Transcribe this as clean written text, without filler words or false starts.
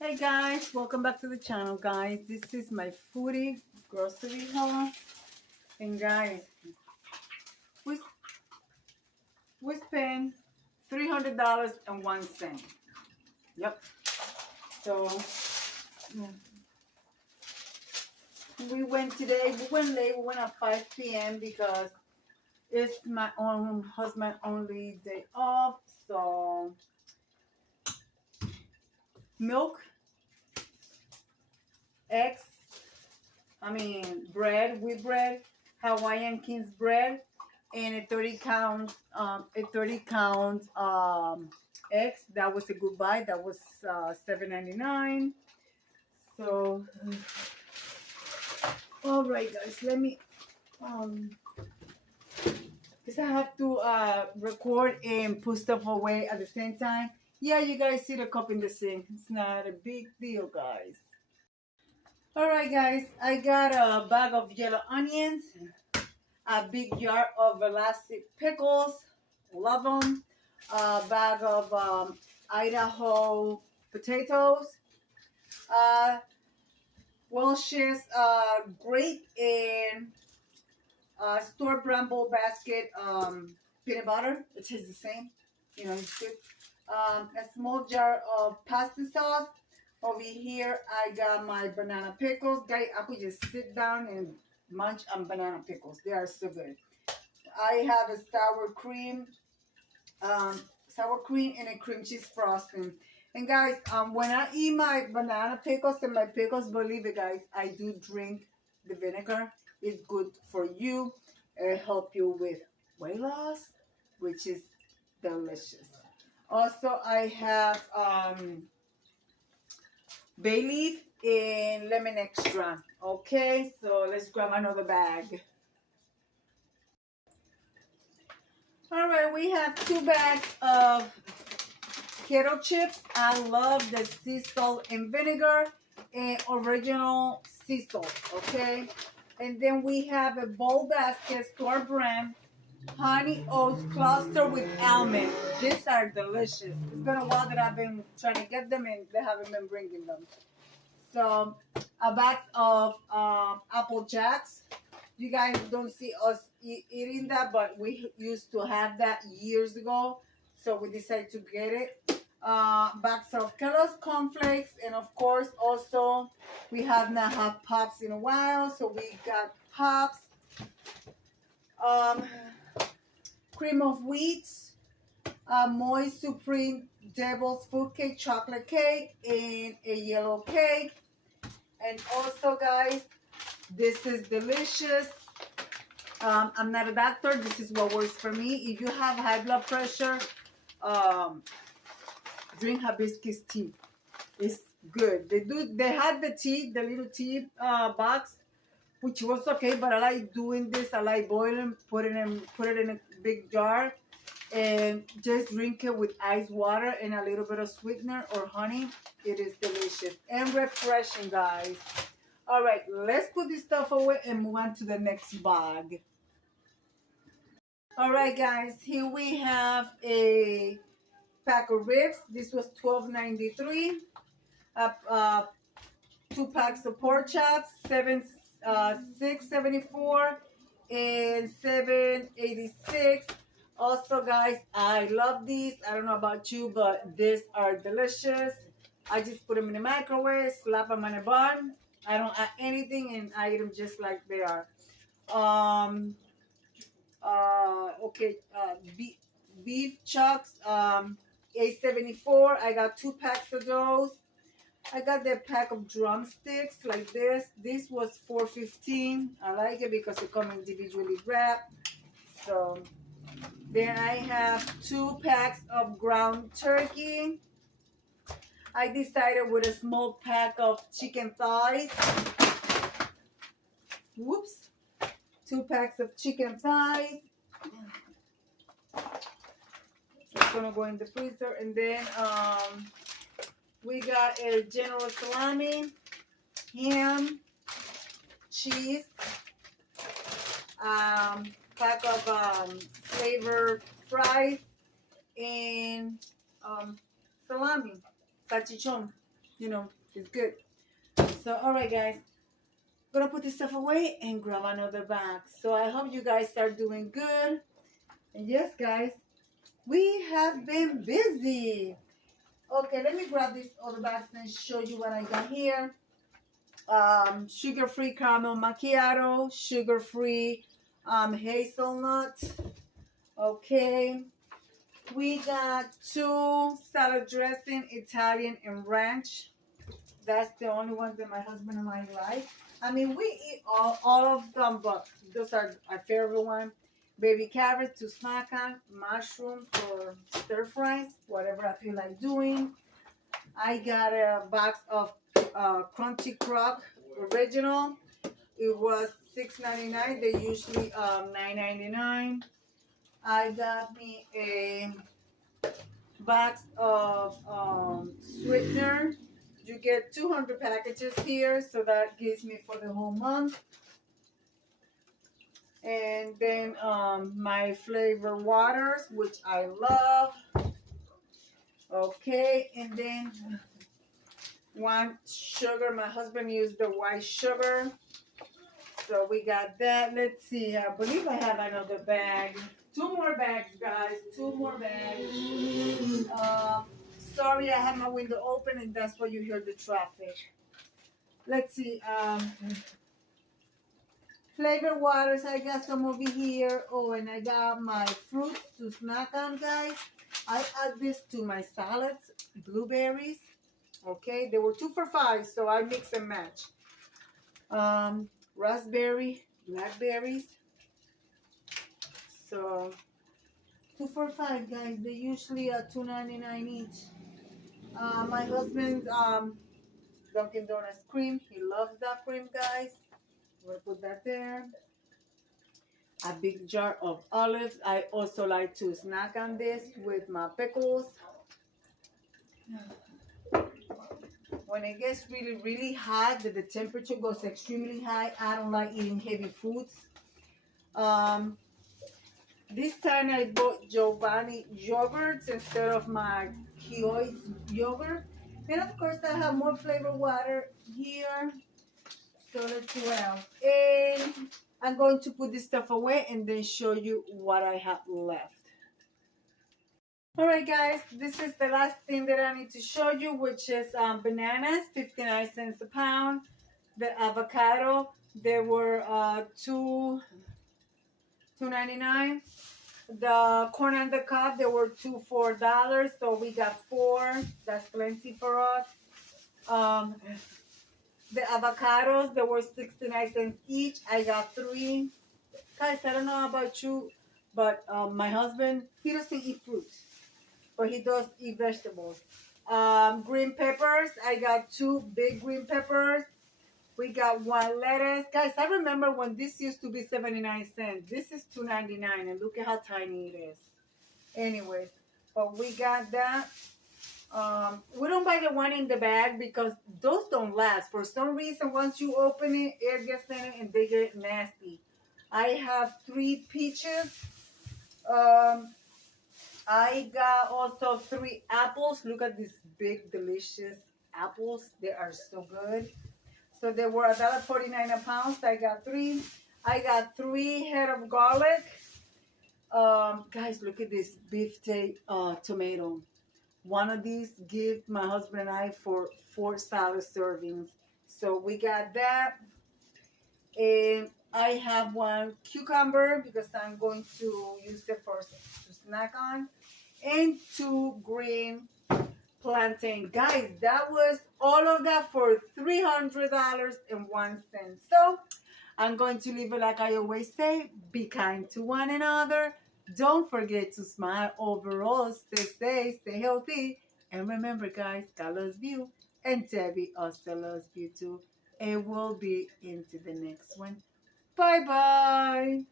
Hey guys, welcome back to the channel, guys. This is my foodie grocery haul. And guys, we, we spent $300.01. Yep. So we went today, we went late, we went at 5 p.m. because it's my own husband only day off. So milk, eggs, bread, wheat bread, Hawaiian King's bread, and a 30 count eggs. That was a good buy. That was $7.99. So all right, guys, let me because I have to record and put stuff away at the same time. Yeah, you guys see the cup in the sink. It's not a big deal, guys. All right, guys, I got a bag of yellow onions, a big jar of elastic pickles, love them, a bag of Idaho potatoes, Welch's great and store brand bowl basket peanut butter. It tastes the same, it's good. A small jar of pasta sauce. Over here, I got my banana pickles. Guys, I could just sit down and munch on banana pickles. They are so good. I have a sour cream and a cream cheese frosting. And guys, when I eat my banana pickles and my pickles, believe it, guys, I do drink the vinegar. It's good for you. It help you with weight loss, which is delicious. Also, I have bay leaf and lemon extra. Okay, so let's grab another bag. All right, we have 2 bags of keto chips. I love the sea salt and vinegar and original sea salt. Okay, and then we have a bowl basket store brand honey oats cluster with almond. These are delicious. It's been a while that I've been trying to get them and they haven't been bringing them. So a bag of Apple Jacks. You guys don't see us eating that, but we used to have that years ago. So we decided to get it. Bags of Kellogg's cornflakes, and of course also we have not had Pops in a while, so we got Pops. Cream of wheat, moist supreme devil's food cake, chocolate cake, and a yellow cake. And also, guys, this is delicious. I'm not a doctor. This is what works for me. If you have high blood pressure, drink hibiscus tea. It's good. They had the tea, the little tea box, which was okay, but I like doing this. I like boiling, put it in a big jar, and just drink it with ice water and a little bit of sweetener or honey. It is delicious and refreshing, guys. All right, let's put this stuff away and move on to the next bag. All right, guys, here we have a pack of ribs. This was $12.93. 2 packs of pork chops, $6.74 and $7.86. Also, guys, I love these. I don't know about you, but these are delicious. I just put them in the microwave, slap them on a bun. I don't add anything, and I eat them just like they are. Beef chucks, $8.74. I got 2 packs of those. I got the pack of drumsticks like this. This was $4.15. I like it because it comes individually wrapped. So then I have 2 packs of ground turkey. I decided with a small pack of chicken thighs. Whoops. 2 packs of chicken thighs. It's gonna go in the freezer. And then we got a General salami, ham, cheese, pack of flavored fries, and salami, salchichon. you know, it's good. So, all right, guys. Gonna put this stuff away and grab another bag. So I hope you guys are doing good. And yes, guys, we have been busy. Okay, let me grab these other bags and show you what I got here. Sugar-free caramel macchiato, sugar-free hazelnut. Okay, we got 2 salad dressing, Italian and ranch. That's the only ones that my husband and I like. I mean, we eat all of them, but those are our favorite one. Baby carrot to snack on, mushroom for stir fries, whatever I feel like doing. I got a box of Crunchy Crock Original. It was $6.99. They usually $9.99. I got me a box of sweetener. You get 200 packages here, so that gives me for the whole month. And then my flavor waters, which I love. Okay, and then one sugar. My husband used the white sugar, so we got that. Let's see. I believe I have another bag. 2 more bags, guys. 2 more bags. Sorry, I have my window open, and that's why you hear the traffic. Let's see. Flavor waters, I got some over here. Oh, and I got my fruits to snack on, guys. I add this to my salads, blueberries. Okay, they were 2 for $5, so I mix and match. Raspberry, blackberries. So 2 for $5, guys. They usually are $2.99 each. My husband's Dunkin' Donuts cream. He loves that cream, guys. I'm gonna put that there. A big jar of olives. I also like to snack on this with my pickles. When it gets really, really hot, that the temperature goes extremely high, I don't like eating heavy foods. This time I bought Giovanni yogurts instead of my Kio's yogurt. And of course I have more flavor water here. So let's see what else. And I'm going to put this stuff away and then show you what I have left. Alright guys, this is the last thing that I need to show you, which is bananas, 59 cents a pound. The avocado, they were $2.99. The corn on the cob, they were $2 for $4, so we got 4. That's plenty for us. The avocados, they were 69 cents each. I got 3. Guys, I don't know about you, but my husband, he doesn't eat fruit, but he does eat vegetables. Green peppers, I got 2 big green peppers. We got 1 lettuce. Guys, I remember when this used to be 79 cents. This is $2.99, and look at how tiny it is. Anyways, but we got that. We don't buy the one in the bag because those don't last. For some reason, once you open it, air gets in it and they get nasty. I have 3 peaches. I got also 3 apples. Look at these big, delicious apples. They are so good. So they were $1.49 a pound. So I got 3. I got 3 head of garlic. Guys, look at this beef tomato. One of these give my husband and I for 4 salad servings. So we got that. And I have 1 cucumber because I'm going to use it to snack on. And 2 green plantain. Guys, that was all of that for $300.01. So I'm going to leave it like I always say. Be kind to one another. Don't forget to smile overall. Stay safe, stay healthy. And remember, guys, God loves you. And Debbie also loves you too. And we'll be into the next one. Bye-bye.